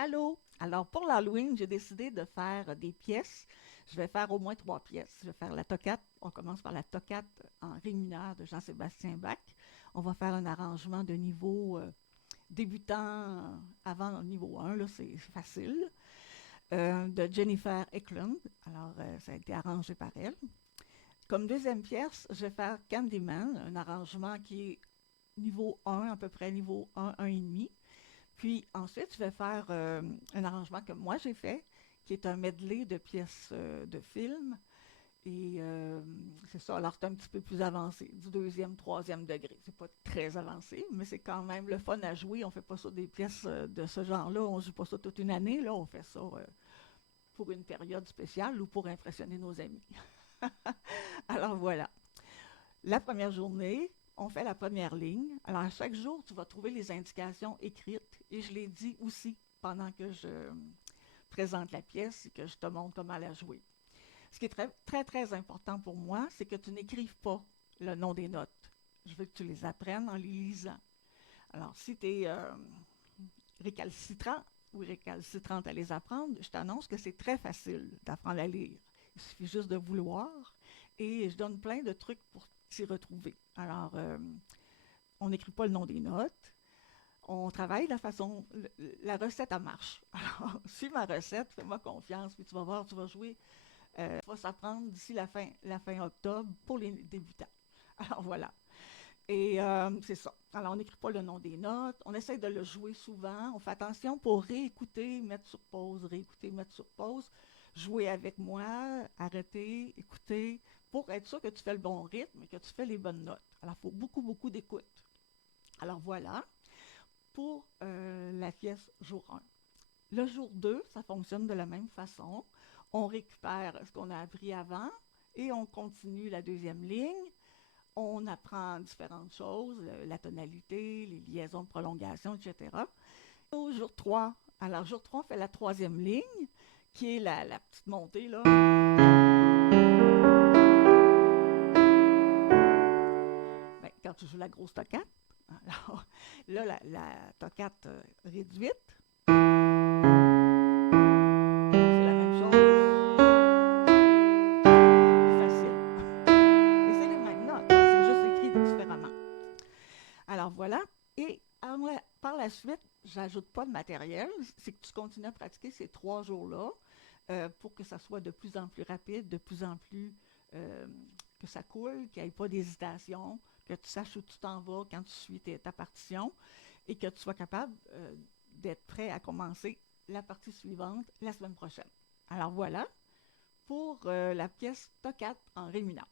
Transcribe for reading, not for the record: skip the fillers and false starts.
Allô? Alors, pour l'Halloween, j'ai décidé de faire des pièces. Je vais faire au moins trois pièces. Je vais faire la toccate. On commence par la toccate en ré mineur de Jean-Sébastien Bach. On va faire un arrangement de niveau débutant avant le niveau 1, là, c'est facile, de Jennifer Eklund. Alors, ça a été arrangé par elle. Comme deuxième pièce, je vais faire Candyman, un arrangement qui est niveau 1, à peu près niveau 1, 1,5. Puis ensuite, je vais faire un arrangement que moi j'ai fait, qui est un medley de pièces de films. Et c'est ça, alors c'est un petit peu plus avancé, du deuxième, troisième degré. C'est pas très avancé, mais c'est quand même le fun à jouer. On fait pas ça des pièces de ce genre-là, on joue pas ça toute une année, là, on fait ça pour une période spéciale ou pour impressionner nos amis. Alors voilà. La première journée, on fait la première ligne. Alors, à chaque jour, tu vas trouver les indications écrites et je les dis aussi pendant que je présente la pièce et que je te montre comment la jouer. Ce qui est très, très, très important pour moi, c'est que tu n'écrives pas le nom des notes. Je veux que tu les apprennes en les lisant. Alors, si tu es récalcitrant ou récalcitrante à les apprendre, je t'annonce que c'est très facile d'apprendre à lire. Il suffit juste de vouloir et je donne plein de trucs pour s'y retrouver. Alors, on n'écrit pas le nom des notes. On travaille de la façon. La recette, elle marche. Alors, suis ma recette, fais-moi confiance, puis tu vas voir, tu vas jouer. Ça va s'apprendre d'ici la fin octobre pour les débutants. Alors, voilà. Et c'est ça. Alors, on n'écrit pas le nom des notes. On essaie de le jouer souvent. On fait attention pour réécouter, mettre sur pause, réécouter, mettre sur pause. Jouer avec moi, arrêter, écouter, pour être sûr que tu fais le bon rythme et que tu fais les bonnes notes. Alors, il faut beaucoup, beaucoup d'écoute. Alors, voilà pour la pièce jour 1. Le jour 2, ça fonctionne de la même façon. On récupère ce qu'on a appris avant et on continue la deuxième ligne. On apprend différentes choses, la tonalité, les liaisons de prolongation, etc. Au jour 3, alors jour 3, on fait la troisième ligne, qui est la petite montée, là. Ben, quand tu joues la grosse toccate, alors là, la toccate réduite, c'est la même chose, plus facile. Et c'est les mêmes notes, c'est juste écrit différemment. Alors voilà. Et par la suite, j'ajoute pas de matériel. C'est que tu continues à pratiquer ces 3 jours-là pour que ça soit de plus en plus rapide, de plus en plus euh, que ça coule, qu'il n'y ait pas d'hésitation, que tu saches où tu t'en vas quand tu suis ta partition et que tu sois capable d'être prêt à commencer la partie suivante la semaine prochaine. Alors voilà pour la pièce Toccate en ré mineur.